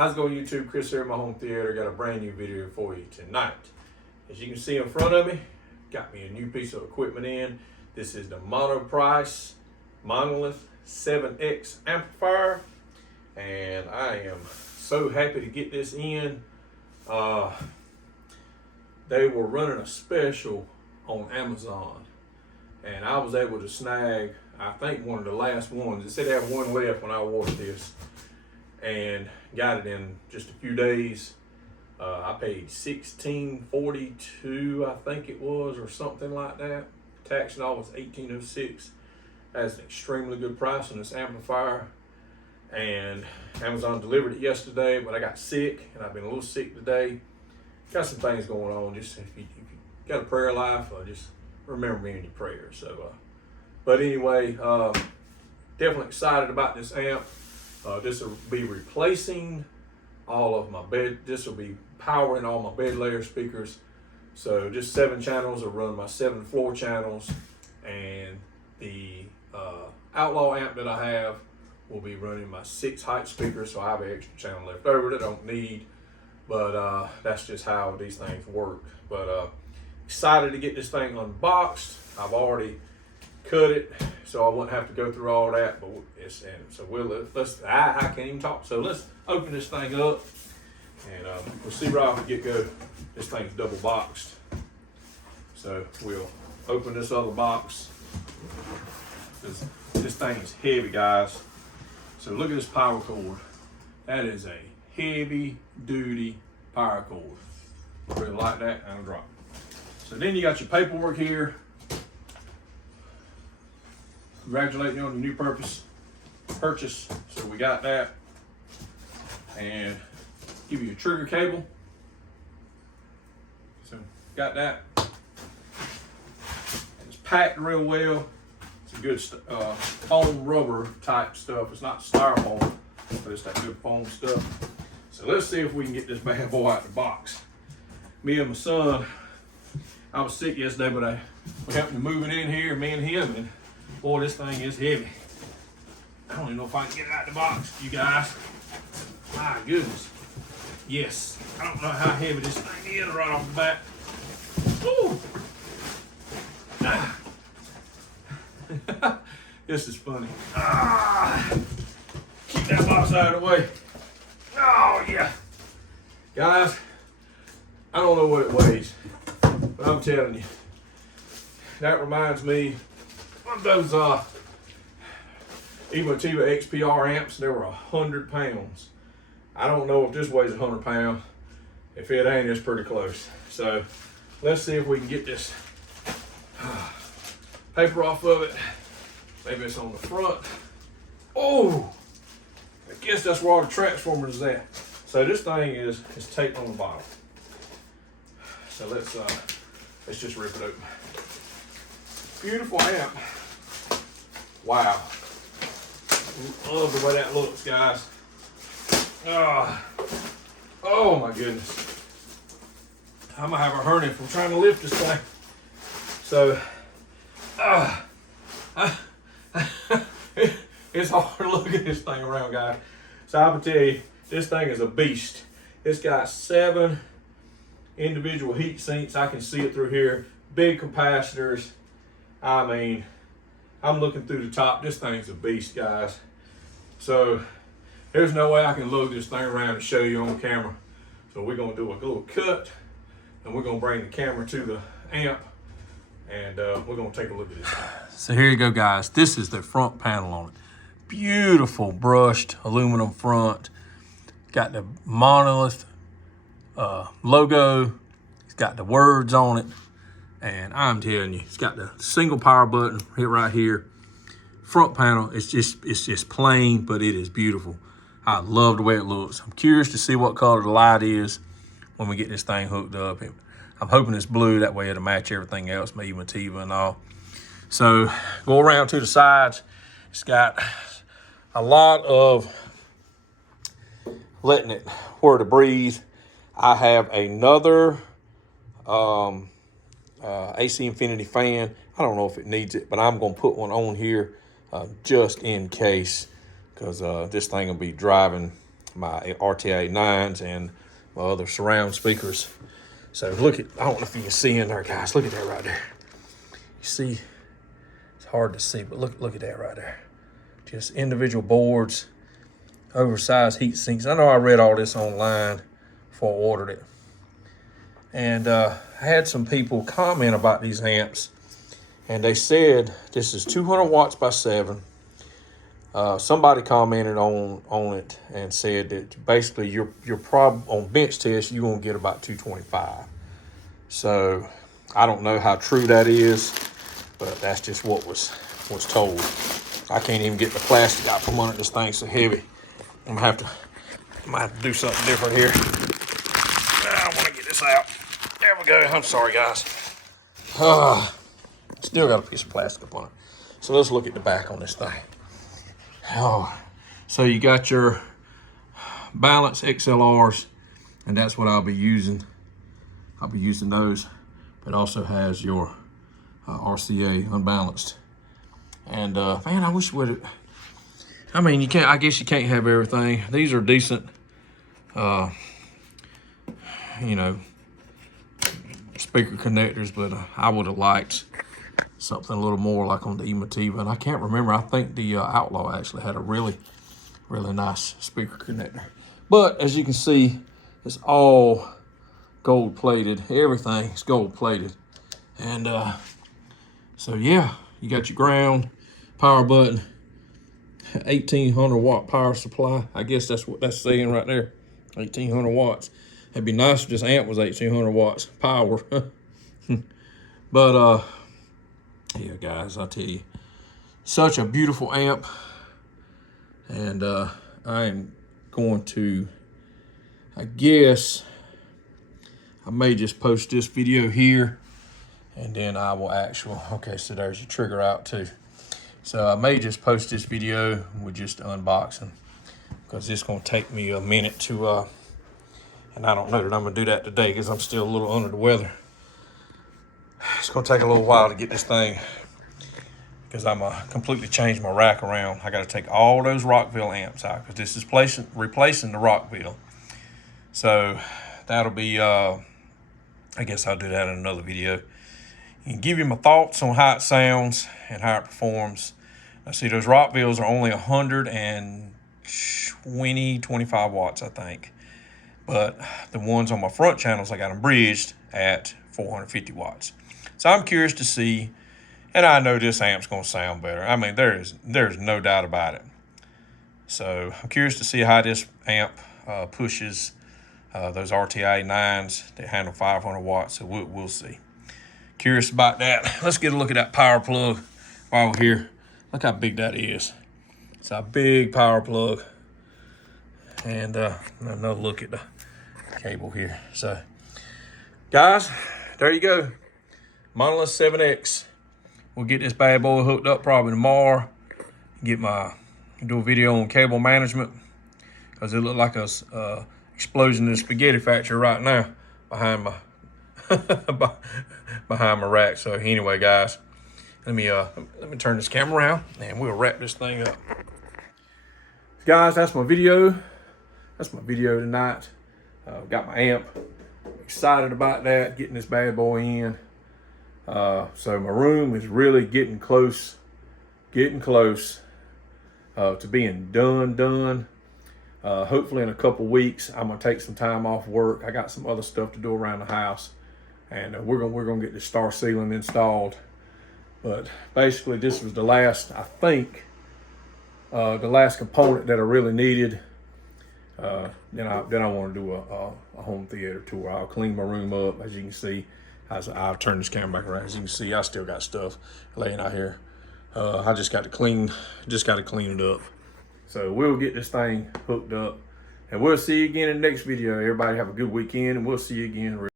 How's it going, YouTube? Chris here at my home theater. Got a brand new video for you tonight. As you can see in front of me, got me a new piece of equipment in. This is the Monolith 7X amplifier, and I am so happy to get this in. They were running a special on Amazon, and I was able to snag, I think, one of the last ones. It said they had one left when I ordered this, and got it in just a few days. I paid $16.42, I think it was, or something like that. Tax and all was $18.06. That's an extremely good price on this amplifier. And Amazon delivered it yesterday, but I got sick, and I've been a little sick today. Got some things going on. Just if you got a prayer life, just remember me in your prayers. So, but anyway, definitely excited about this amp. This will be replacing all of my bed. This will be powering all my bed layer speakers. So just 7 channels will run my 7 floor channels, and the Outlaw amp that I have will be running my 6 height speakers. So I have an extra channel left over that I don't need, but that's just how these things work. But excited to get this thing unboxed. I've already cut it, so I wouldn't have to go through all that. But it's so I can't even talk. So let's open this thing up, and we'll see right off the get-go. This thing's double boxed, so we'll open this other box. This thing is heavy, guys. So look at this power cord. That is a heavy-duty power cord. Really like that, and I'll drop it. So then you got your paperwork here. Congratulate you on your new purchase. So we got that, and give you a trigger cable. So got that. And it's packed real well. It's a good foam rubber type stuff. It's not styrofoam, but it's that good foam stuff. So let's see if we can get this bad boy out the box. Me and my son, I was sick yesterday, but we helped him move it in here, me and him, and boy, this thing is heavy. I don't even know if I can get it out the box, you guys. My goodness. Yes, I don't know how heavy this thing is right off the bat. Ooh. Ah. This is funny. Keep that box out of the way. Oh yeah. Guys, I don't know what it weighs, but I'm telling you, that reminds me of those Emotiva XPR amps. They were 100 pounds. I don't know if this weighs 100 pounds. If it ain't, it's pretty close. So let's see if we can get this paper off of it. Maybe it's on the front. Oh, I guess that's where all the transformer is at. So this thing is taped on the bottom. So let's just rip it open. Beautiful amp. Wow. Love the way that looks, guys. Oh my goodness. I'm gonna have a hernia from trying to lift this thing. So it's hard to look at this thing around, guys. So I can tell you, this thing is a beast. It's got 7 individual heat sinks. I can see it through here. Big capacitors. I mean, I'm looking through the top. This thing's a beast, guys. So there's no way I can lug this thing around and show you on camera. So we're gonna do a little cut, and we're gonna bring the camera to the amp, and we're gonna take a look at this thing. So here you go, guys. This is the front panel on it. Beautiful brushed aluminum front. Got the Monolith logo. It's got the words on it. And I'm telling you, it's got the single power button right here. Front panel, it's just plain, but it is beautiful. I love the way it looks. I'm curious to see what color the light is when we get this thing hooked up. I'm hoping it's blue, that way it'll match everything else, maybe Emotiva and all. So go around to the sides. It's got a lot of letting it where to breathe. I have another AC Infinity fan. I don't know if it needs it, but I'm gonna put one on here just in case, because this thing will be driving my RTIA9s and my other surround speakers. So look at, I don't know if you can see in there, guys. Look at that right there. You see, it's hard to see, but look at that right there. Just individual boards, oversized heat sinks. I know I read all this online before I ordered it. And I had some people comment about these amps, and they said this is 200 watts by 7. Somebody commented on it and said that basically you're probably on bench test you're gonna get about 225. So I don't know how true that is, but that's just what was told. I can't even get the plastic out from under this thing, so heavy. I might have to do something different here. I want to get this out. There we go. I'm sorry, guys. Still got a piece of plastic up on it. So let's look at the back on this thing. Oh, so you got your balance XLRs, and that's what I'll be using. I'll be using those, but also has your RCA unbalanced. And man, I wish would. I mean, you can't. I guess you can't have everything. These are decent. You know, speaker connectors, but I would have liked something a little more like on the Emotiva. And I can't remember. I think the Outlaw actually had a really nice speaker connector. But as you can see, it's all gold plated. Everything's gold plated. And so yeah, you got your ground, power button, 1800 watt power supply. I guess that's what that's saying right there, 1800 watts. It'd be nice if this amp was 1800 watts power. But yeah, guys, I tell you, such a beautiful amp. And I am going to, I guess I may just post this video here, and then I will okay, so there's your trigger out too. So I may just post this video with just unboxing, because it's gonna take me a minute to, and I don't know that I'm gonna do that today because I'm still a little under the weather. It's gonna take a little while to get this thing, because I'm completely changed my rack around. I gotta take all those Rockville amps out, because this is replacing the Rockville. So that'll be, I guess I'll do that in another video and give you my thoughts on how it sounds and how it performs. Now see, those Rockvilles are only 125 watts, I think. But the ones on my front channels, I got them bridged at 450 watts. So I'm curious to see, and I know this amp's gonna sound better. I mean, there's no doubt about it. So I'm curious to see how this amp pushes those RTIA9s that handle 500 watts, so we'll see. Curious about that. Let's get a look at that power plug while we're here. Look how big that is. It's a big power plug. And another look at the cable here. So, guys, there you go. Monolith 7X. We'll get this bad boy hooked up probably tomorrow. Do a video on cable management, because it looked like a explosion in the spaghetti factory right now behind my behind my rack. So anyway, guys, let me turn this camera around and we'll wrap this thing up. Guys, that's my video. That's my video tonight. Got my amp. Excited about that, getting this bad boy in. So my room is really getting close to being done. Hopefully in a couple weeks, I'm gonna take some time off work. I got some other stuff to do around the house, and we're gonna get the star ceiling installed. But basically, this was the last, I think, the last component that I really needed. Then I want to do a home theater tour. I'll clean my room up, as you can see. I'll turn this camera back around. As you can see, I still got stuff laying out here. I just got to clean it up. So we'll get this thing hooked up, and we'll see you again in the next video. Everybody have a good weekend, and we'll see you again.